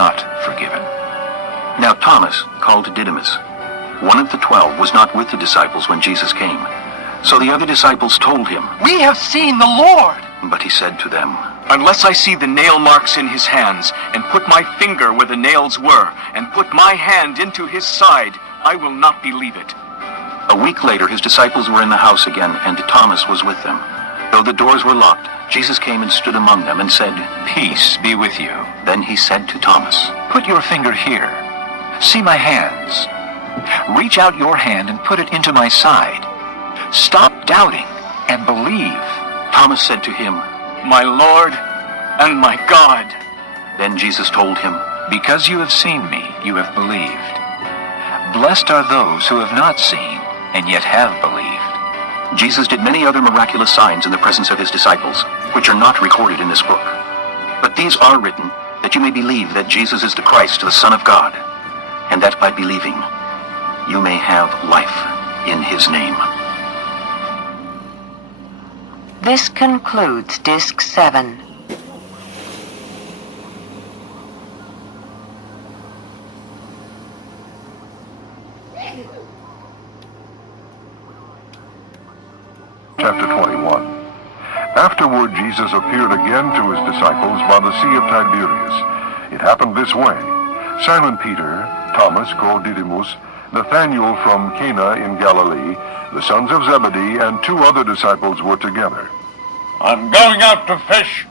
not forgiven. Now Thomas, called Didymus, one of the 12, was not with the disciples when Jesus came. So the other disciples told him, "We have seen the Lord." but he said to them, Unless I see the nail marks in his hands, and put my finger where the nails were, and put my hand into his side, I will not believe it. A week later his disciples were in the house again, and Thomas was with them. Though the doors were locked, Jesus came and stood among them and said, Peace be with you. Then he said to Thomas, Put your finger here. See my hands. Reach out your hand and put it into my side. Stop doubting and believe. Thomas said to him, My Lord and my God. Then Jesus told him, Because you have seen me, you have believed. Blessed are those who have not seen and yet have believed. Jesus did many other miraculous signs in the presence of his disciples, which are not recorded in this book. But these are written that you may believe that Jesus is the Christ, the Son of God, and that by believing you may have life in his name. This concludes Disc 7. Chapter 21. Afterward, Jesus appeared again to his disciples by the Sea of Tiberias. It happened this way. Simon Peter, Thomas called Didymus, Nathanael from Cana in Galilee, the sons of Zebedee, and 2 other disciples were together. "I'm going out to fish."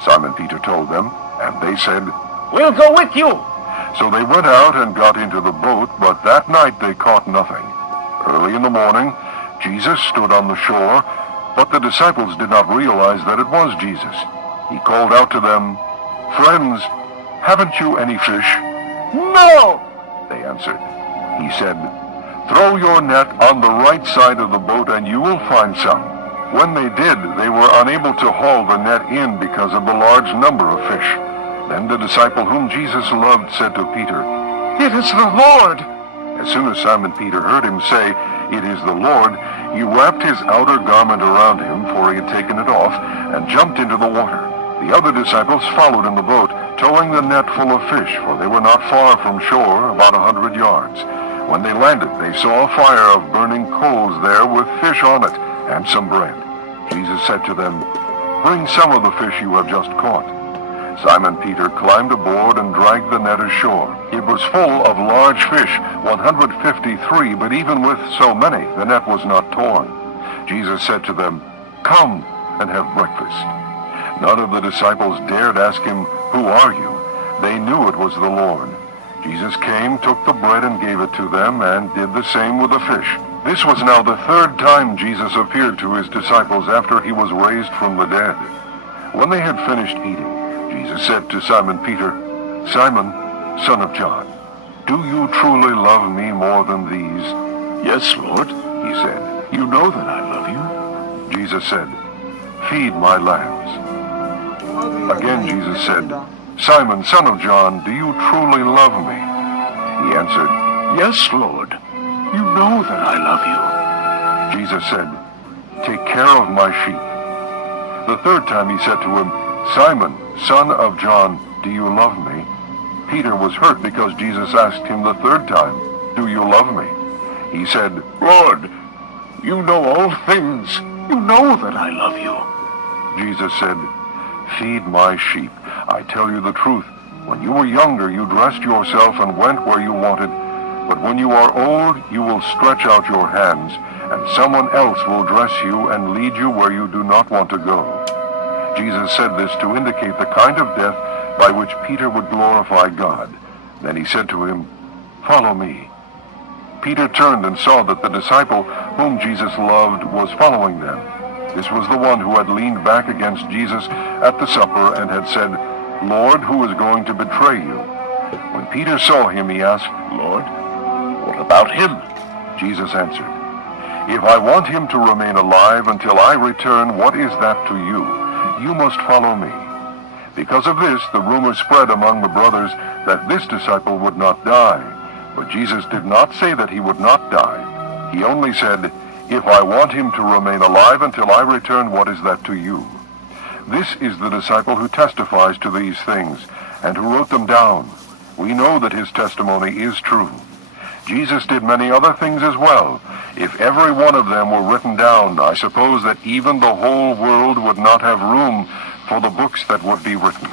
Simon Peter told them, and they said, "We'll go with you." So they went out and got into the boat, but that night they caught nothing. Early in the morning, Jesus stood on the shore, but the disciples did not realize that it was Jesus. He called out to them, "Friends, haven't you any fish?" "No," they answered. He said, "Throw your net on the right side of the boat and you will find some." When they did, they were unable to haul the net in because of the large number of fish. Then the disciple whom Jesus loved said to Peter, "It is the Lord." As soon as Simon Peter heard him say, "It is the Lord," he wrapped his outer garment around him, for he had taken it off, and jumped into the water. The other disciples followed in the boat, towing the net full of fish, for they were not far from shore, about 100 yards. When they landed, they saw a fire of burning coals there with fish on it, and some bread. Jesus said to them, "Bring some of the fish you have just caught." Simon Peter climbed aboard and dragged the net ashore. It was full of large fish, 153, but even with so many, the net was not torn. Jesus said to them, "Come and have breakfast." None of the disciples dared ask him, "Who are you?" They knew it was the Lord. Jesus came, took the bread and gave it to them, and did the same with the fish. This was now the 3rd time Jesus appeared to his disciples after he was raised from the dead. When they had finished eating, Jesus said to Simon Peter, "Simon, son of John, do you truly love me more than these?" "Yes, Lord," he said. "you know that I love you." Jesus said, "Feed my lambs." Again Jesus said, "Simon, son of John, do you truly love me?" He answered, "Yes, Lord, you know that I love you." Jesus said, "Take care of my sheep." The 3rd time he said to him, "Simon, son of John, do you love me?" Peter was hurt because Jesus asked him the 3rd time, "Do you love me?" He said, "Lord, you know all things. You know that I love you." Jesus said, "Feed my sheep. I tell you the truth. When you were younger, you dressed yourself and went where you wanted. But when you are old, you will stretch out your hands, and someone else will dress you and lead you where you do not want to go." Jesus said this to indicate the kind of death by which Peter would glorify God. Then he said to him, "Follow me." Peter turned and saw that the disciple whom Jesus loved was following them. This was the one who had leaned back against Jesus at the supper and had said, "Lord, who is going to betray you?" When Peter saw him, he asked, "Lord, what about him?" Jesus answered, "If I want him to remain alive until I return, what is that to you? You must follow me." Because of this, the rumor spread among the brothers that this disciple would not die. But Jesus did not say that he would not die. He only said, "If I want him to remain alive until I return, what is that to you?" This is the disciple who testifies to these things, and who wrote them down. We know that his testimony is true. Jesus did many other things as well. If every one of them were written down, I suppose that even the whole world would not have room for the books that would be written.